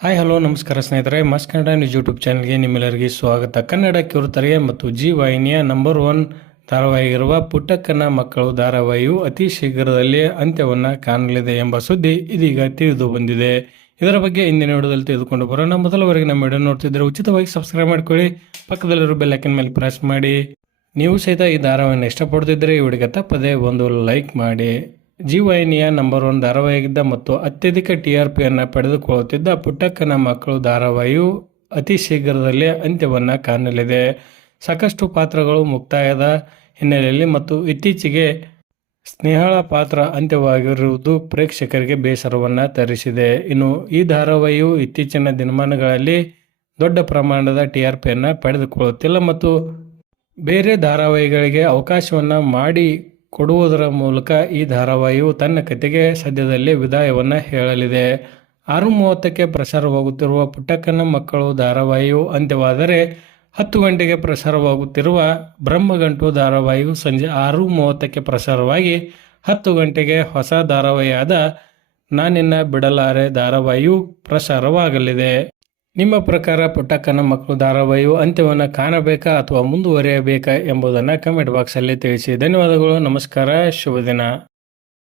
Hi hello ನಮಸ್ಕಾರ ಸ್ನೇಹಿತರೆ. ಮಸ್ ಕನ್ನಡ ನ್ಯೂಸ್ ಯೂಟ್ಯೂಬ್ ಚಾನಲ್ಗೆ ನಿಮ್ಮೆಲ್ಲರಿಗೆ ಸ್ವಾಗತ. ಕನ್ನಡ ಕಿರುತರಿಗೆ ಮತ್ತು ಜಿ ವಾಹಿನಿಯ ನಂಬರ್ ಒನ್ ಧಾರಾವಾಹಿಗಿರುವ ಪುಟ್ಟಕ್ಕನ ಮಕ್ಕಳು ಧಾರಾವಾಹಿಯು ಅತಿ ಶೀಘ್ರದಲ್ಲೇ ಅಂತ್ಯವನ್ನು ಕಾಣಲಿದೆ ಎಂಬ ಸುದ್ದಿ ಇದೀಗ ತಿಳಿದು ಬಂದಿದೆ. ಇದರ ಬಗ್ಗೆ ಇಂದಿನ ವಿಡಿಯೋದಲ್ಲಿ ತಿಳಿದುಕೊಂಡು ಬರೋಣ. ಮೊದಲವರೆಗೆ ನಮ್ಮ ವಿಡಿಯೋ ನೋಡ್ತಿದ್ರೆ ಉಚಿತವಾಗಿ ಸಬ್ಸ್ಕ್ರೈಬ್ ಮಾಡ್ಕೊಳ್ಳಿ. ಪಕ್ಕದಲ್ಲಿರೋ ಬೆಲ್ ಐಕನ್ ಮೇಲೆ ಪ್ರೆಸ್ ಮಾಡಿ. ನೀವು ಸಹಿತ ಈ ಧಾರಾವಾಹಿಯನ್ನು ಇಷ್ಟಪಡ್ತಿದ್ದರೆ ಈ ವಿಡಿಯೋಗೆ ತಪ್ಪದೇ ಒಂದು ಲೈಕ್ ಮಾಡಿ. ಜಿ ವಾಹಿನಿಯ ನಂಬರ್ ಒನ್ ಧಾರಾವಾಹಿಯಾಗಿದ್ದ ಮತ್ತು ಅತ್ಯಧಿಕ ಟಿ ಆರ್ ಪಿಯನ್ನು ಪಡೆದುಕೊಳ್ಳುತ್ತಿದ್ದ ಪುಟ್ಟಕ್ಕನ ಮಕ್ಕಳು ಧಾರಾವಾಹಿಯು ಅತಿ ಶೀಘ್ರದಲ್ಲೇ ಅಂತ್ಯವನ್ನು ಕಾಣಲಿದೆ. ಸಾಕಷ್ಟು ಪಾತ್ರಗಳು ಮುಕ್ತಾಯದ ಹಿನ್ನೆಲೆಯಲ್ಲಿ ಮತ್ತು ಇತ್ತೀಚೆಗೆ ಸ್ನೇಹಳ ಪಾತ್ರ ಅಂತ್ಯವಾಗಿರುವುದು ಪ್ರೇಕ್ಷಕರಿಗೆ ಬೇಸರವನ್ನು ತರಿಸಿದೆ. ಇನ್ನು ಈ ಧಾರಾವಾಹಿಯು ಇತ್ತೀಚಿನ ದಿನಮಾನಗಳಲ್ಲಿ ದೊಡ್ಡ ಪ್ರಮಾಣದ ಟಿ ಆರ್ ಪಿಯನ್ನು ಪಡೆದುಕೊಳ್ಳುತ್ತಿಲ್ಲ ಮತ್ತು ಬೇರೆ ಧಾರಾವಾಹಿಗಳಿಗೆ ಅವಕಾಶವನ್ನು ಮಾಡಿ ಕೊಡುವುದರ ಮೂಲಕ ಈ ಧಾರಾವಾಹಿಯು ತನ್ನ ಕತೆಗೆ ಸದ್ಯದಲ್ಲೇ ವಿದಾಯವನ್ನು ಹೇಳಲಿದೆ. ಆರು ಮೂವತ್ತಕ್ಕೆ ಪ್ರಸಾರವಾಗುತ್ತಿರುವ ಪುಟ್ಟಕ್ಕನ ಮಕ್ಕಳು ಧಾರಾವಾಹಿಯು ಅಂತ್ಯವಾದರೆ ಹತ್ತು ಗಂಟೆಗೆ ಪ್ರಸಾರವಾಗುತ್ತಿರುವ ಬ್ರಹ್ಮಗಂಟು ಧಾರಾವಾಹಿಯು ಸಂಜೆ ಆರು ಮೂವತ್ತಕ್ಕೆ ಪ್ರಸಾರವಾಗಿ ಹತ್ತು ಗಂಟೆಗೆ ಹೊಸ ಧಾರಾವಾಹಿಯಾದ ನಾನಿನ್ನ ಬಿಡಲಾರೆ ಧಾರಾವಾಹಿಯು ಪ್ರಸಾರವಾಗಲಿದೆ. ನಿಮ್ಮ ಪ್ರಕಾರ ಪುಟ್ಟಕ್ಕನ ಮಕ್ಕಳು ಧಾರಾವಾಹಿಯು ಅಂತ್ಯವನ್ನು ಕಾಣಬೇಕಾ ಅಥವಾ ಮುಂದುವರಿಯಬೇಕಾ ಎಂಬುದನ್ನು ಕಮೆಂಟ್ ಬಾಕ್ಸಲ್ಲಿ ತಿಳಿಸಿ. ಧನ್ಯವಾದಗಳು, ನಮಸ್ಕಾರ, ಶುಭ ದಿನ.